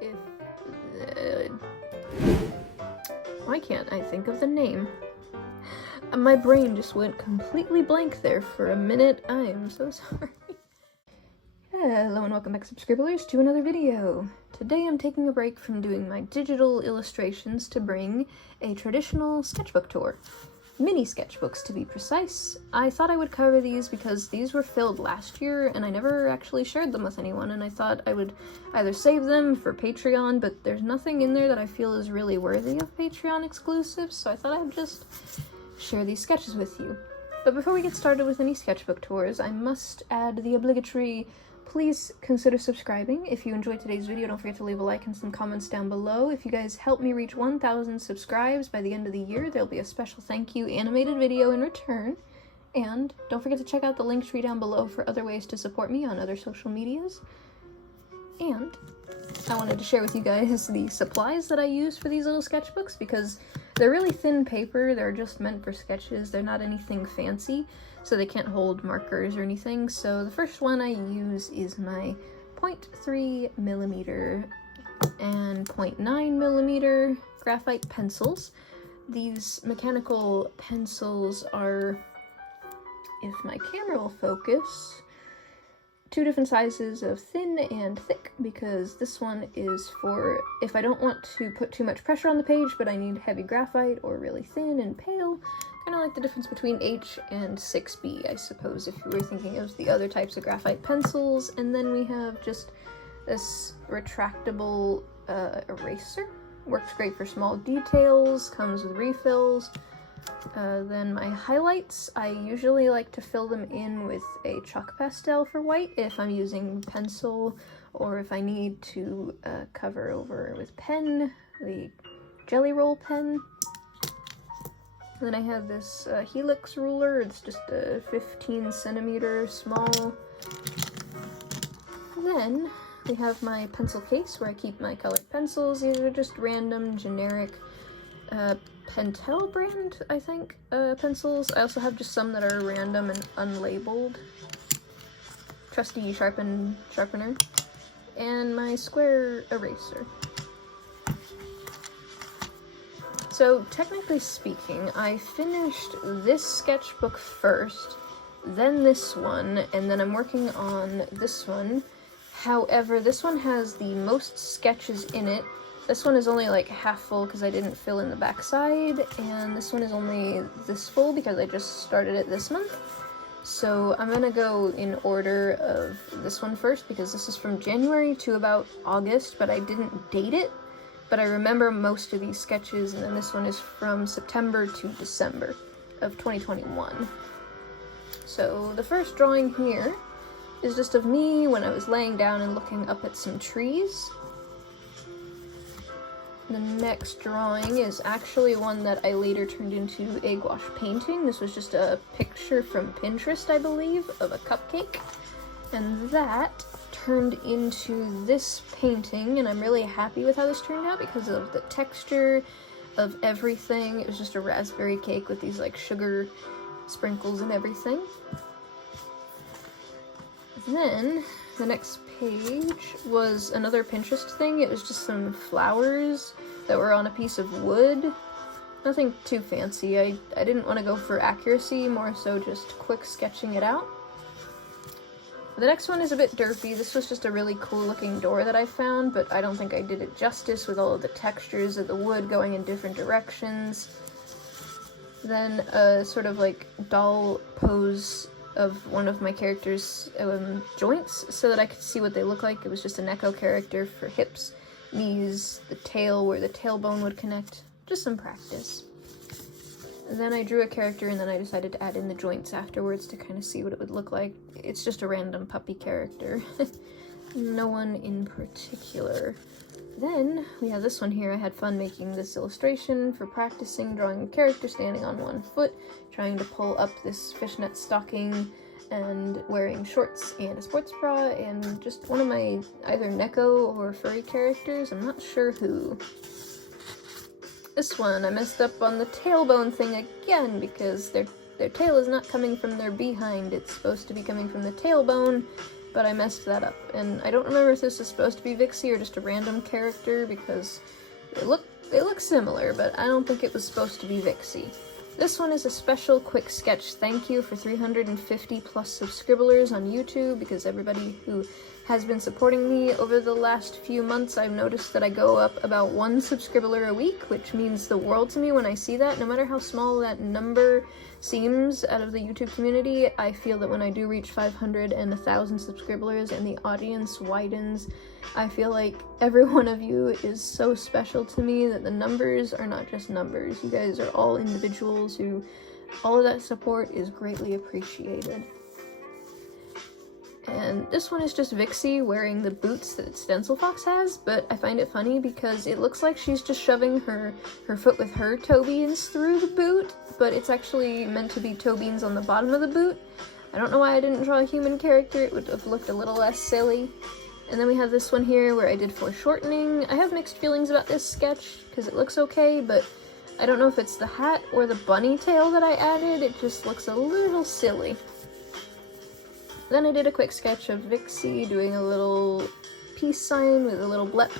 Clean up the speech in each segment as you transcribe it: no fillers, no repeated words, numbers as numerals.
if... why can't I think of the name? My brain just went completely blank there for a minute. I am so sorry. Hello and welcome back, subscribers, to another video. Today I'm taking a break from doing my digital illustrations to bring a traditional sketchbook tour. Mini sketchbooks, to be precise. I thought I would cover these because these were filled last year and I never actually shared them with anyone, and I thought I would either save them for Patreon, but there's nothing in there that I feel is really worthy of Patreon exclusives, so I thought I'd just share these sketches with you. But before we get started with any sketchbook tours, I must add the obligatory please consider subscribing. If you enjoyed today's video, don't forget to leave a like and some comments down below. If you guys help me reach 1,000 subscribes by the end of the year, there'll be a special thank you animated video in return. And don't forget to check out the link tree down below for other ways to support me on other social medias. And I wanted to share with you guys the supplies that I use for these little sketchbooks, because they're really thin paper. They're just meant for sketches. They're not anything fancy, so they can't hold markers or anything. So the first one I use is my 0.3mm and 0.9mm graphite pencils. These mechanical pencils are, if my camera will focus, two different sizes of thin and thick, because this one is for if I don't want to put too much pressure on the page, but I need heavy graphite or really thin and pale. Kind of like the difference between H and 6B, I suppose, if you were thinking of the other types of graphite pencils. And then we have just this retractable eraser. Works great for small details, comes with refills. Then my highlights, I usually like to fill them in with a chalk pastel for white if I'm using pencil, or if I need to cover over with pen, the Jelly Roll pen. Then I have this Helix ruler. It's just a 15cm small. Then we have my pencil case where I keep my colored pencils. These are just random generic Pentel brand, I think, pencils. I also have just some that are random and unlabeled. Trusty sharpener. And my square eraser. So technically speaking, I finished this sketchbook first, then this one, and then I'm working on this one. However, this one has the most sketches in it. This one is only like half full because I didn't fill in the back side, and this one is only this full because I just started it this month. So I'm gonna go in order of this one first, because this is from January to about August, but I didn't date it. But I remember most of these sketches, and then this one is from September to December of 2021. So the first drawing here is just of me when I was laying down and looking up at some trees. The next drawing is actually one that I later turned into a gouache painting. This was just a picture from Pinterest, I believe, of a cupcake. And that turned into this painting, and I'm really happy with how this turned out because of the texture of everything. It was just a raspberry cake with these like sugar sprinkles and everything. Then the next page was another Pinterest thing. It was just some flowers that were on a piece of wood. Nothing too fancy. I didn't want to go for accuracy, more so just quick sketching it out. The next one is a bit derpy. This was just a really cool looking door that I found, but I don't think I did it justice with all of the textures of the wood going in different directions. Then a sort of like doll pose of one of my character's joints so that I could see what they look like. It was just a Neko character for hips, knees, the tail where the tailbone would connect. Just some practice. And then I drew a character, and then I decided to add in the joints afterwards to kind of see what it would look like. It's just a random puppy character. No one in particular. Then we have this one here. I had fun making this illustration for practicing drawing a character standing on one foot, trying to pull up this fishnet stocking, and wearing shorts and a sports bra, and just one of my either Neko or furry characters. I'm not sure who. This one, I messed up on the tailbone thing again, because their tail is not coming from their behind. It's supposed to be coming from the tailbone, but I messed that up. And I don't remember if this is supposed to be Vixie or just a random character, because they look similar, but I don't think it was supposed to be Vixie. This one is a special quick sketch thank you for 350 plus subscribers on YouTube, because everybody who has been supporting me over the last few months, I've noticed that I go up about 1 subscriber a week, which means the world to me when I see that. No matter how small that number seems out of the YouTube community, I feel that when I do reach 500 and 1,000 subscribers and the audience widens, I feel like every one of you is so special to me that the numbers are not just numbers. You guys are all individuals who, all of that support is greatly appreciated. And this one is just Vixie wearing the boots that Stencil Fox has, but I find it funny because it looks like she's just shoving her foot with her toe beans through the boot, but it's actually meant to be toe beans on the bottom of the boot. I don't know why I didn't draw a human character, it would have looked a little less silly. And then we have this one here where I did foreshortening. I have mixed feelings about this sketch because it looks okay, but I don't know if it's the hat or the bunny tail that I added, it just looks a little silly. Then I did a quick sketch of Vixie doing a little peace sign with a little blep.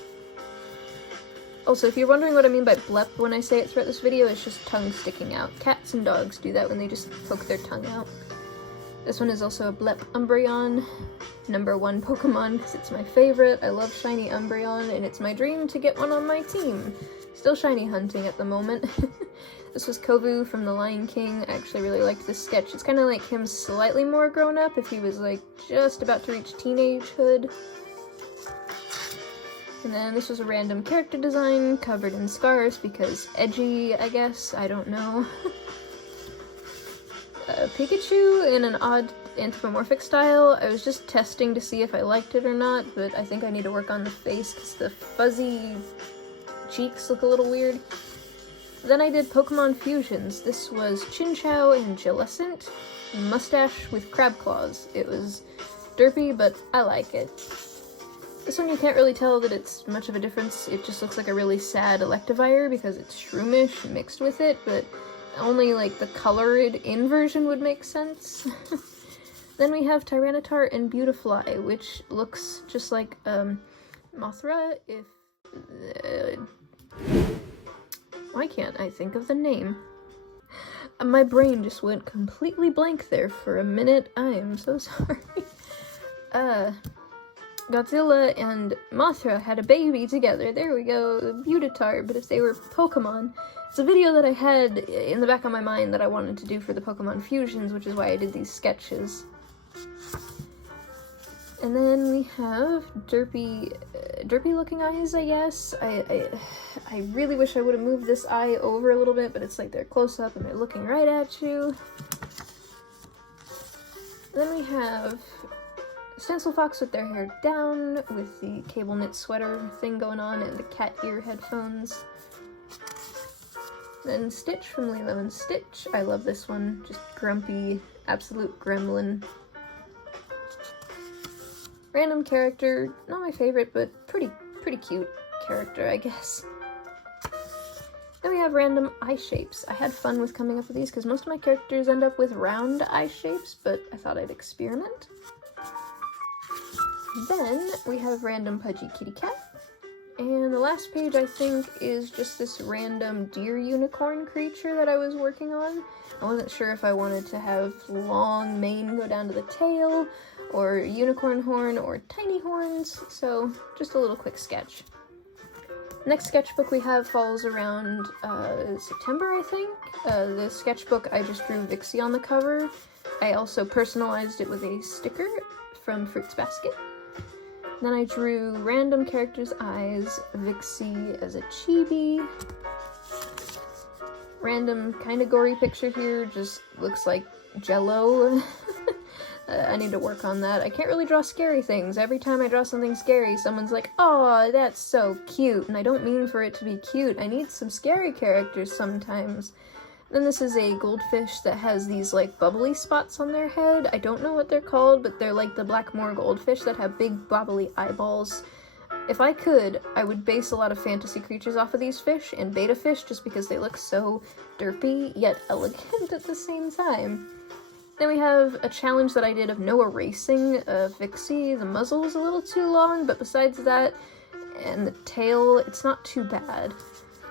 Also, if you're wondering what I mean by blep when I say it throughout this video, it's just tongue sticking out. Cats and dogs do that when they just poke their tongue out. This one is also a blep Umbreon, #1 Pokemon, because it's my favorite. I love shiny Umbreon, and it's my dream to get one on my team. Still shiny hunting at the moment. This was Kovu from The Lion King. I actually really liked this sketch. It's kind of like him slightly more grown up if he was like just about to reach teenagehood. And then this was a random character design covered in scars because edgy, I guess. I don't know. Pikachu in an odd anthropomorphic style. I was just testing to see if I liked it or not, but I think I need to work on the face because the fuzzy cheeks look a little weird. Then I did Pokemon fusions. This was Chinchou and Gillescent, mustache with crab claws. It was derpy, but I like it. This one you can't really tell that it's much of a difference. It just looks like a really sad Electivire because it's shroomish mixed with it, but only like the colored in version would make sense. Then we have Tyranitar and Beautifly, which looks just like Mothra if... why can't I think of the name? My brain just went completely blank there for a minute. I am so sorry. Godzilla and Mothra had a baby together. There we go, Beautitar, but if they were Pokemon. It's a video that I had in the back of my mind that I wanted to do for the Pokemon fusions, which is why I did these sketches. And then we have derpy looking eyes, I guess. I really wish I would have moved this eye over a little bit, but it's like they're close up and they're looking right at you. Then we have Stencil Fox with their hair down, with the cable knit sweater thing going on, and the cat ear headphones. Then Stitch from Lilo and Stitch. I love this one. Just grumpy, absolute gremlin. Random character, not my favorite, but pretty cute character, I guess. Then we have random eye shapes. I had fun with coming up with these because most of my characters end up with round eye shapes, but I thought I'd experiment. Then we have random pudgy kitty cat. And the last page, I think, is just this random deer unicorn creature that I was working on. I wasn't sure if I wanted to have long mane go down to the tail, or unicorn horn, or tiny horns, so just a little quick sketch. Next sketchbook we have falls around September, I think. The sketchbook, I just drew Vixie on the cover. I also personalized it with a sticker from Fruits Basket. Then I drew random characters' eyes, Vixie as a chibi. Random kind of gory picture here, just looks like Jello. I need to work on that. I can't really draw scary things. Every time I draw something scary, someone's like, "Oh, that's so cute." And I don't mean for it to be cute. I need some scary characters sometimes. Then this is a goldfish that has these like bubbly spots on their head. I don't know what they're called, but they're like the Blackmore goldfish that have big bobbly eyeballs. If I could, I would base a lot of fantasy creatures off of these fish and beta fish just because they look so derpy yet elegant at the same time. Then we have a challenge that I did of no erasing of Vixie. The muzzle was a little too long, but besides that, and the tail, it's not too bad.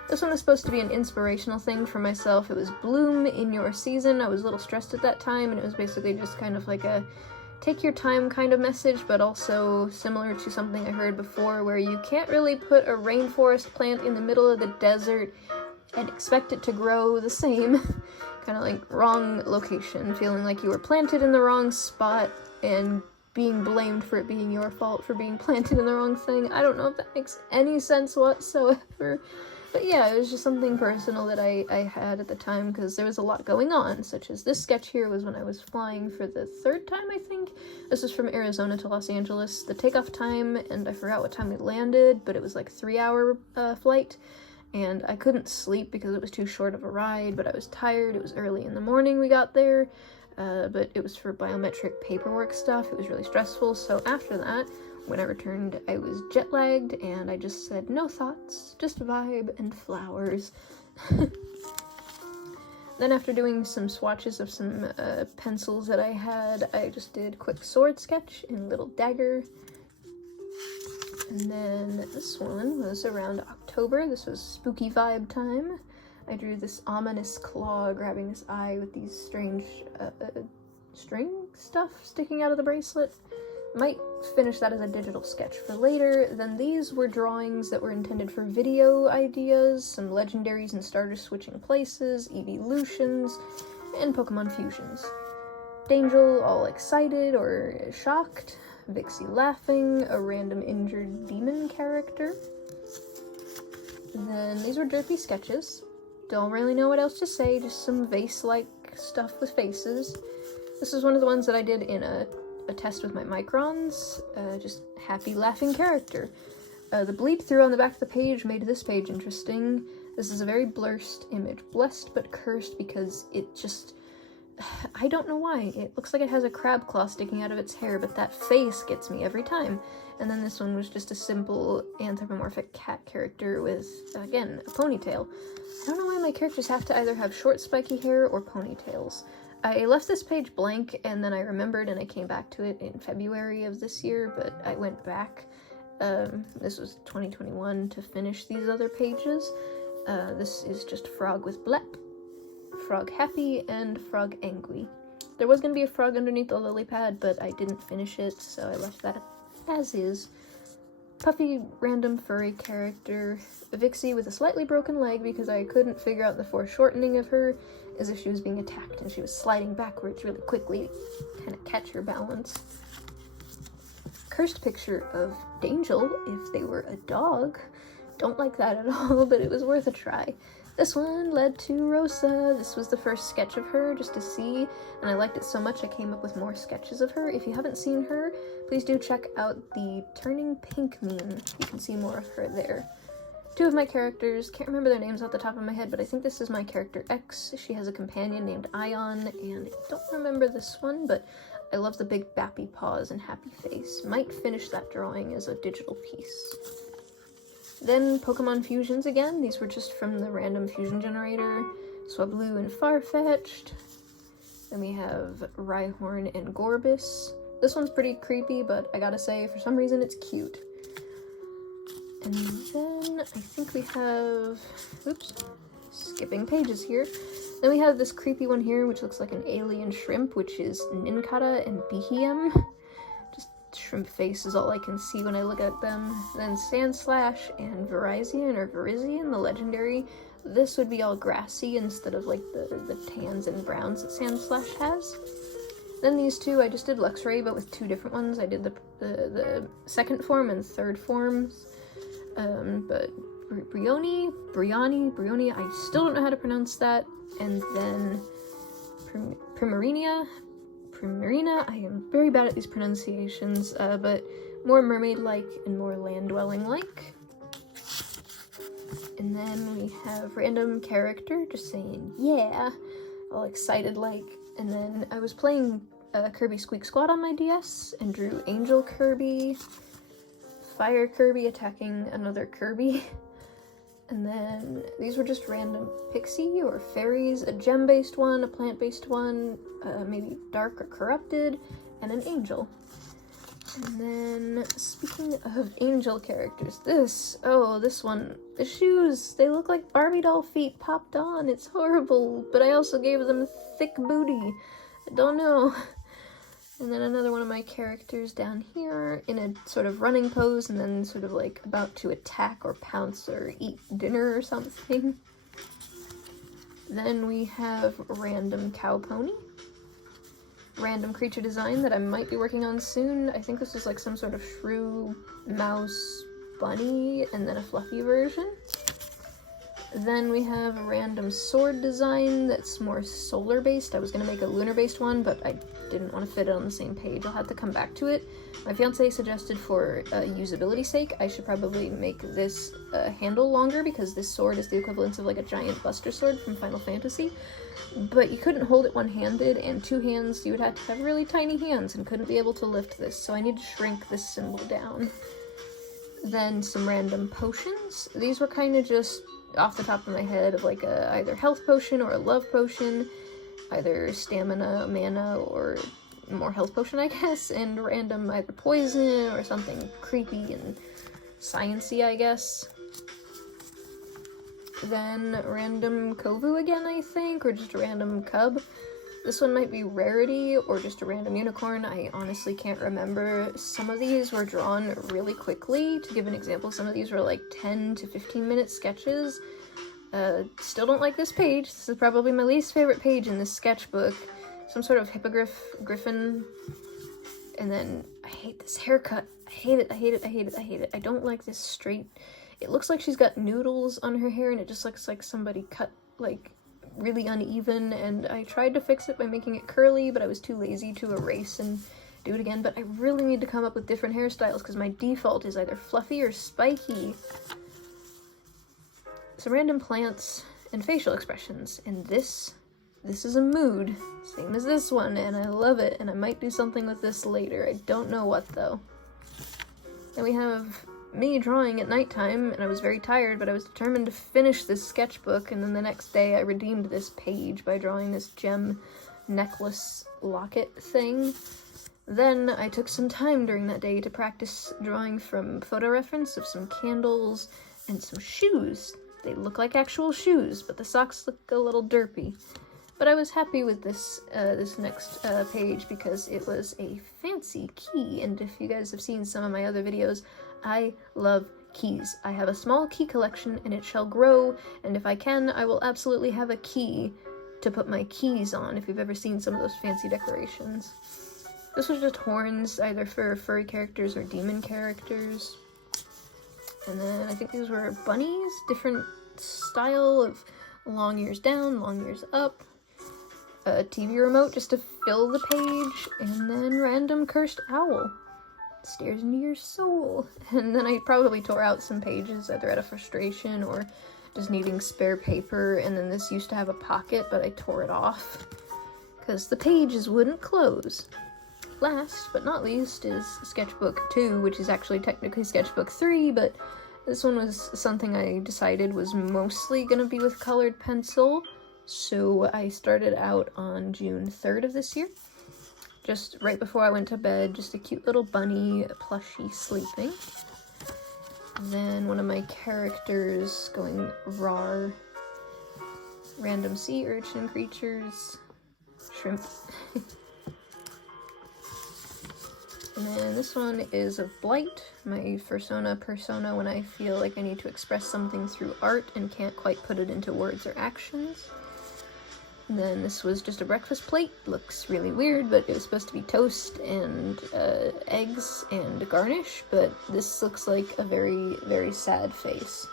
This one was supposed to be an inspirational thing for myself. It was bloom in your season. I was a little stressed at that time, and it was basically just kind of like a take your time kind of message, but also similar to something I heard before where you can't really put a rainforest plant in the middle of the desert and expect it to grow the same. Kind of like wrong location, feeling like you were planted in the wrong spot and being blamed for it being your fault for being planted in the wrong thing. I don't know if that makes any sense whatsoever. But yeah, it was just something personal that I had at the time because there was a lot going on, such as this sketch here was when I was flying for the 3rd time, I think. This was from Arizona to Los Angeles. The takeoff time, and I forgot what time we landed, but it was like 3-hour flight. And I couldn't sleep because it was too short of a ride, but I was tired. It was early in the morning we got there, but it was for biometric paperwork stuff. It was really stressful, so after that, when I returned, I was jet-lagged, and I just said, no thoughts, just vibe and flowers. Then after doing some swatches of some pencils that I had, I just did quick sword sketch in little dagger. And then this one was around October. This was spooky vibe time. I drew this ominous claw grabbing this eye with these strange string stuff sticking out of the bracelet. Might finish that as a digital sketch for later. Then these were drawings that were intended for video ideas, some legendaries and starters switching places, evolutions, and Pokemon fusions. Dangel all excited or shocked, Vixie laughing, a random injured demon character. Then these were derpy sketches. Don't really know what else to say, just some vase-like stuff with faces. This is one of the ones that I did in a test with my microns, just happy laughing character. The bleed through on the back of the page made this page interesting. This is a very blurred image, blessed but cursed because it just, I don't know why. It looks like it has a crab claw sticking out of its hair, but that face gets me every time. And then this one was just a simple anthropomorphic cat character with, again, a ponytail. I don't know why my characters have to either have short spiky hair or ponytails. I left this page blank, and then I remembered and I came back to it in February of this year, but I went back, this was 2021, to finish these other pages. This is just Frog with Blep, Frog Happy, and Frog Angry. There was going to be a frog underneath the lily pad, but I didn't finish it, so I left that as is. Puffy random furry character, Vixie with a slightly broken leg because I couldn't figure out the foreshortening of her, as if she was being attacked and she was sliding backwards really quickly to kind of catch her balance. Cursed picture of Dangel if they were a dog. Don't like that at all, but it was worth a try. This one led to Rosa. This was the first sketch of her just to see, and I liked it so much I came up with more sketches of her. If you haven't seen her, please do check out the Turning Pink meme. You can see more of her there. Two of my characters, can't remember their names off the top of my head, but I think this is my character X. She has a companion named Ion, and I don't remember this one, but I love the big bappy paws and happy face. Might finish that drawing as a digital piece. Then Pokemon fusions again. These were just from the random fusion generator. Swablu and Farfetch'd. Then we have Rhyhorn and Gorbis. This one's pretty creepy, but I gotta say, for some reason it's cute. And then I think we have, oops, skipping pages here. Then we have this creepy one here, which looks like an alien shrimp, which is Ninkata and Behem. Just shrimp face is all I can see when I look at them. Then Sandslash and Virizion, the legendary. This would be all grassy instead of like the tans and browns that Sandslash has. Then these two, I just did Luxray, but with two different ones. I did the second form and third forms. But Brioni, I still don't know how to pronounce that. And then Primarina, I am very bad at these pronunciations, but more mermaid-like and more land-dwelling-like. And then we have random character just saying, yeah, all excited-like. And then I was playing Kirby Squeak Squad on my DS and drew Angel Kirby, Fire Kirby attacking another Kirby. And then these were just random pixie or fairies, a gem-based one, a plant-based one, maybe dark or corrupted, and an angel. And then, speaking of angel characters, this one, the shoes, they look like Barbie doll feet popped on. It's horrible, but I also gave them thick booty. I don't know. And then another one of my characters down here in a sort of running pose and then sort of like about to attack or pounce or eat dinner or something. Then we have random cow pony. Random creature design that I might be working on soon. I think this is like some sort of shrew, mouse, bunny, and then a fluffy version. Then we have a random sword design that's more solar based. I was going to make a lunar based one, but I didn't want to fit it on the same page. I'll have to come back to it. My fiance suggested for usability's sake, I should probably make this handle longer because this sword is the equivalent of like a giant buster sword from Final Fantasy. But you couldn't hold it one-handed, and two hands, you would have to have really tiny hands and couldn't be able to lift this, so I need to shrink this symbol down. Then some random potions. These were kind of just off the top of my head of like a either health potion or a love potion, either stamina, mana, or more health potion, I guess, and random either poison or something creepy and sciencey, I guess. Then random kovu again, I think, or just a random cub. This one might be rarity or just a random unicorn. I honestly can't remember. Some of these were drawn really quickly. To give an example, some of these were like 10 to 15 minute sketches. Still don't like this page. This is probably my least favorite page in this sketchbook. Some sort of hippogriff, griffin. And then I hate this haircut. I hate it, I hate it, I hate it, I hate it. I don't like this straight. It looks like she's got noodles on her hair and it just looks like somebody cut like really uneven, and I tried to fix it by making it curly, but I was too lazy to erase and do it again. But I really need to come up with different hairstyles because my default is either fluffy or spiky. Some random plants and facial expressions, and this is a mood, same as this one, and I love it, and I might do something with this later. I don't know what though. Then we have me drawing at nighttime, and I was very tired, but I was determined to finish this sketchbook, and then the next day I redeemed this page by drawing this gem necklace locket thing. Then I took some time during that day to practice drawing from photo reference of some candles and some shoes. They look like actual shoes, but the socks look a little derpy. But I was happy with this this next page because it was a fancy key, and if you guys have seen some of my other videos, I love keys. I have a small key collection and it shall grow, and if I can, I will absolutely have a key to put my keys on if you've ever seen some of those fancy decorations. This was just horns, either for furry characters or demon characters. And then I think these were bunnies, different style of long ears down, long ears up. A TV remote just to fill the page, and then random cursed owl. Stares into your soul. And then I probably tore out some pages either out of frustration or just needing spare paper, and then this used to have a pocket, but I tore it off because the pages wouldn't close. Last but not least is sketchbook 2, which is actually technically sketchbook 3, but this one was something I decided was mostly gonna be with colored pencil, so I started out on June 3rd of this year. Just right before I went to bed, just a cute little bunny plushie sleeping. Then one of my characters going rawr. Random sea urchin creatures. Shrimp. And then this one is of Blight, my persona when I feel like I need to express something through art and can't quite put it into words or actions. And then this was just a breakfast plate. Looks really weird, but it was supposed to be toast and eggs and garnish, but this looks like a very, very sad face.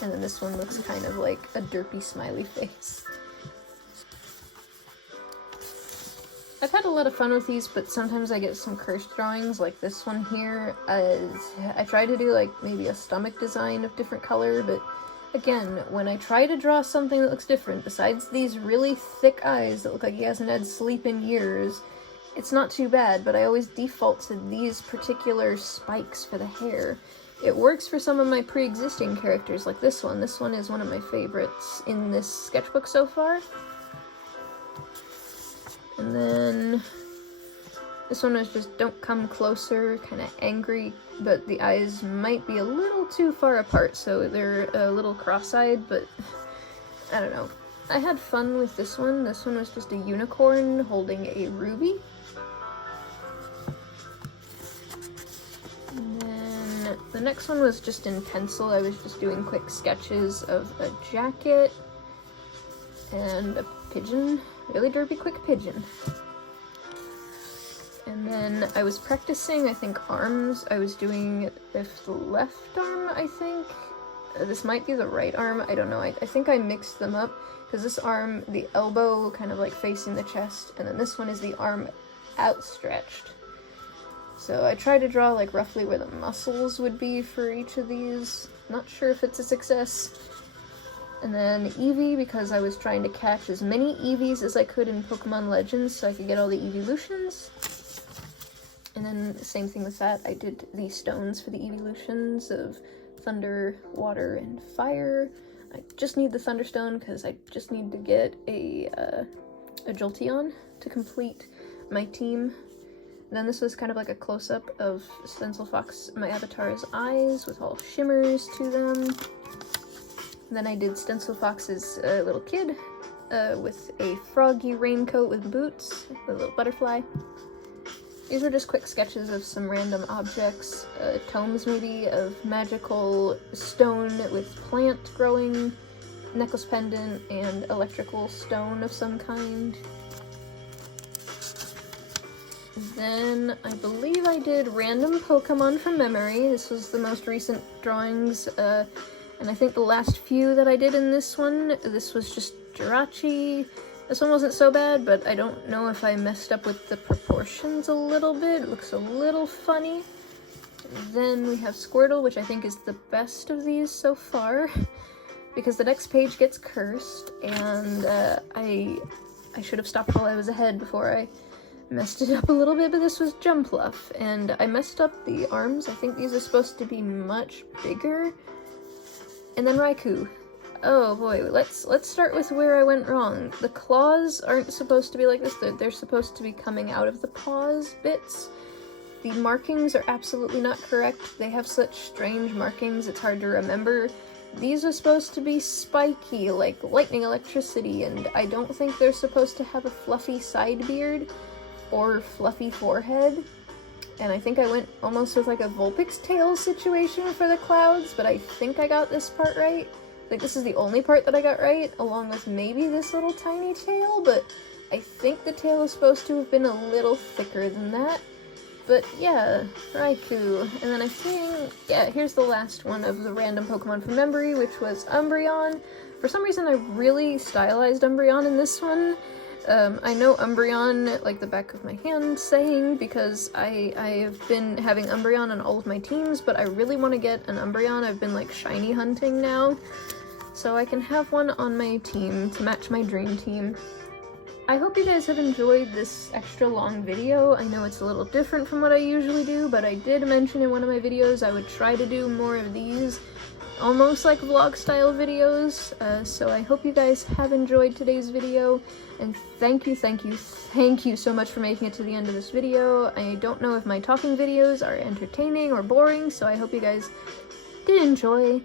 And then this one looks kind of like a derpy smiley face. I've had a lot of fun with these, but sometimes I get some cursed drawings, like this one here. I tried to do like maybe a stomach design of different color, but again, when I try to draw something that looks different, besides these really thick eyes that look like he hasn't had sleep in years, it's not too bad, but I always default to these particular spikes for the hair. It works for some of my pre-existing characters, like this one. This one is one of my favorites in this sketchbook so far. And then this one was just don't come closer, kind of angry, but the eyes might be a little too far apart, so they're a little cross-eyed, but I don't know. I had fun with this one. This one was just a unicorn holding a ruby. And then the next one was just in pencil. I was just doing quick sketches of a jacket and a pigeon, really derpy quick pigeon. And then I was practicing, I think, arms. I was doing the left arm, I think. This might be the right arm, I don't know. I think I mixed them up, because this arm, the elbow kind of like facing the chest, and then this one is the arm outstretched. So I tried to draw like roughly where the muscles would be for each of these. Not sure if it's a success. And then Eevee, because I was trying to catch as many Eevees as I could in Pokemon Legends so I could get all the evolutions. And then the same thing with that, I did the stones for the evolutions of thunder, water, and fire. I just need the thunderstone because I just need to get a Jolteon to complete my team. And then this was kind of like a close-up of Stencil Fox, my avatar's eyes with all shimmers to them. And then I did Stencil Fox's little kid with a froggy raincoat with boots, with a little butterfly. These were just quick sketches of some random objects, tomes maybe, of magical stone with plant growing, necklace pendant, and electrical stone of some kind. Then I believe I did random Pokemon from memory. This was the most recent drawings, and I think the last few that I did in this one, this was just Jirachi. This one wasn't so bad, but I don't know if I messed up with the proportions a little bit. It looks a little funny. Then we have Squirtle, which I think is the best of these so far, because the next page gets cursed, and I should have stopped while I was ahead before I messed it up a little bit, but this was Jumpluff, and I messed up the arms. I think these are supposed to be much bigger. And then Raikou. Oh boy, let's start with where I went wrong. The claws aren't supposed to be like this. They're supposed to be coming out of the paws bits. The markings are absolutely not correct. They have such strange markings, it's hard to remember. These are supposed to be spiky, like lightning electricity, and I don't think they're supposed to have a fluffy side beard or fluffy forehead. And I think I went almost with like a Vulpix tail situation for the clouds, but I think I got this part right. Like, this is the only part that I got right, along with maybe this little tiny tail, but I think the tail is supposed to have been a little thicker than that. But yeah, Raikou. And then I think, yeah, here's the last one of the random Pokemon from memory, which was Umbreon. For some reason, I really stylized Umbreon in this one. I know Umbreon like the back of my hand saying, because I have been having Umbreon on all of my teams, but I really want to get an Umbreon. I've been like shiny hunting now, so I can have one on my team to match my dream team. I hope you guys have enjoyed this extra long video. I know it's a little different from what I usually do, but I did mention in one of my videos I would try to do more of these, almost like vlog style videos, so I hope you guys have enjoyed today's video, and thank you so much for making it to the end of this video. I don't know if my talking videos are entertaining or boring, so I hope you guys did enjoy,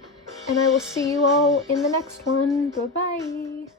and I will see you all in the next one. Bye-bye!